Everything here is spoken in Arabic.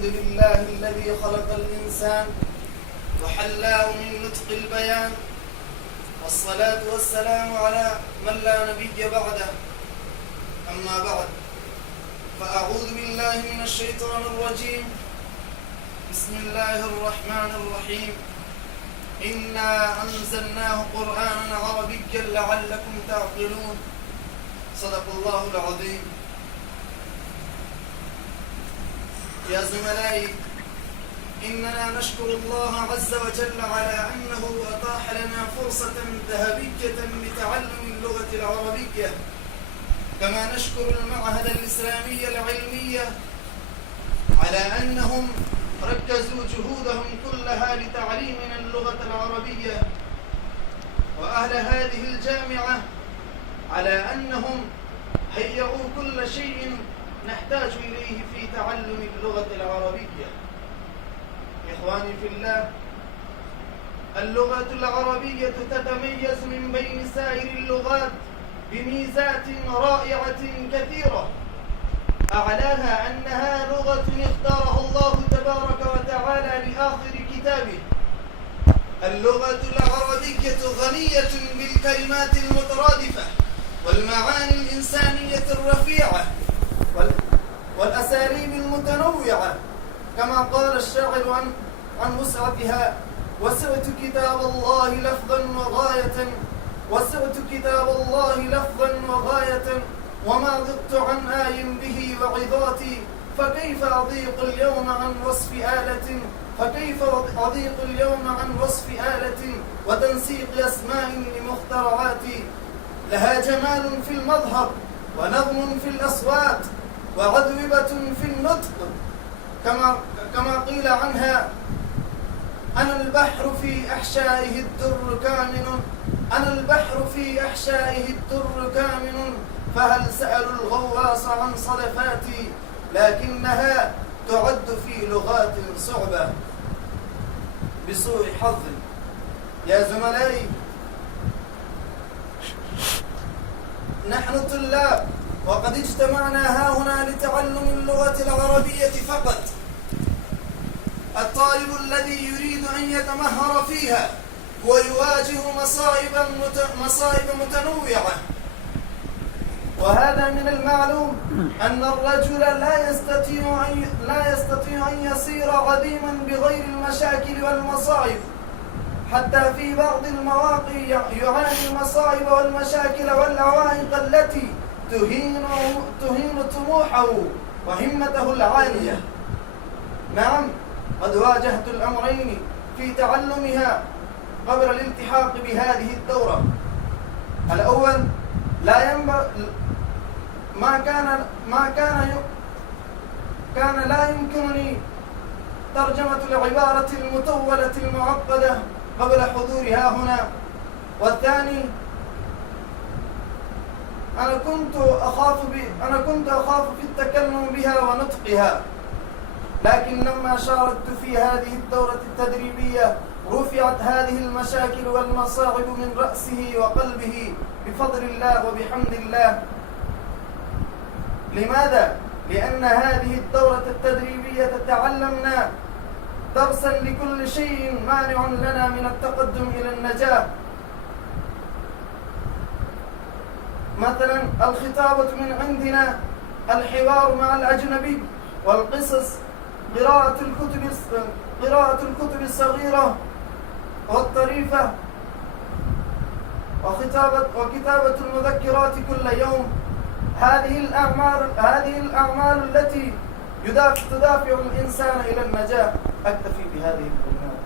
الحمد لله الذي خلق الإنسان وحلاه من نطق البيان، والصلاة والسلام على من لا نبي بعده. أما بعد، فأعوذ بالله من الشيطان الرجيم. بسم الله الرحمن الرحيم. إنا أنزلناه قرآنا عربيا لعلكم تعقلون. صدق الله العظيم. يا زملائي، إننا نشكر الله عز وجل على أنه أتاح لنا فرصة ذهبية لتعلم اللغة العربية، كما نشكر المعهد الإسلامي العلمي على أنهم ركزوا جهودهم كلها لتعليمنا اللغة العربية، وأهل هذه الجامعة على أنهم هيئوا كل شيء نحتاج إليه في تعلم اللغة العربية. إخواني في الله، اللغة العربية تتميز من بين سائر اللغات بميزات رائعة كثيرة، أعلاها أنها لغة اختارها الله تبارك وتعالى لآخر كتابه. اللغة العربية غنية بالكلمات المترادفة والمعاني الإنسانية الرفيعة والأساليب المتنوعة، كما قال الشاعر عن وسعتها: وسعت كتاب الله لفظا وغاية، وسعت كتاب الله لفظا وغاية، وما ضقت عن آي به وعظاتي، فكيف أضيق اليوم عن وصف آلة، فكيف أضيق اليوم عن وصف آلة وتنسيق أسماء لمخترعاتي. لها جمال في المظهر ونظم في الأصوات وعذوبة في النطق، كما قيل عنها: أنا البحر في أحشائه الدر كامن، أنا البحر في أحشائه الدر كامن، فهل سألوا الغواص عن صدفاتي، لكنها تعد في لغات صعبة بسوء حظ. يا زملائي، نحن طلاب، وقد اجتمعنا هاهنا لتعلم اللغة العربية فقط. الطالب الذي يريد أن يتمهر فيها هو يواجه مصائب متنوعة، وهذا من المعلوم أن الرجل لا يستطيع أن يصير عظيما بغير المشاكل والمصائب. حتى في بعض المواقع يعاني المصائب والمشاكل والعوائق التي تهين طموحه وهمته العالية. نعم، قد واجهت الأمرين في تعلمها قبل الالتحاق بهذه الدورة. الأول، كان لا يمكنني ترجمة العبارة المطولة المعقدة قبل حضورها هنا. والثاني، أنا كنت أخاف في التكلم بها ونطقها، لكن لما شاركت في هذه الدورة التدريبية رفعت هذه المشاكل والمصاعب من رأسه وقلبه بفضل الله وبحمد الله. لماذا؟ لأن هذه الدورة التدريبية تعلمنا درسا لكل شيء مانع لنا من التقدم إلى النجاح. مثلا الخطابة من عندنا، الحوار مع الأجنبي، والقصص، قراءة الكتب الصغيرة والطريفة، وكتابة المذكرات كل يوم. هذه الأعمال التي تدافع الإنسان إلى النجاح. أكتفي بهذه الكلمات.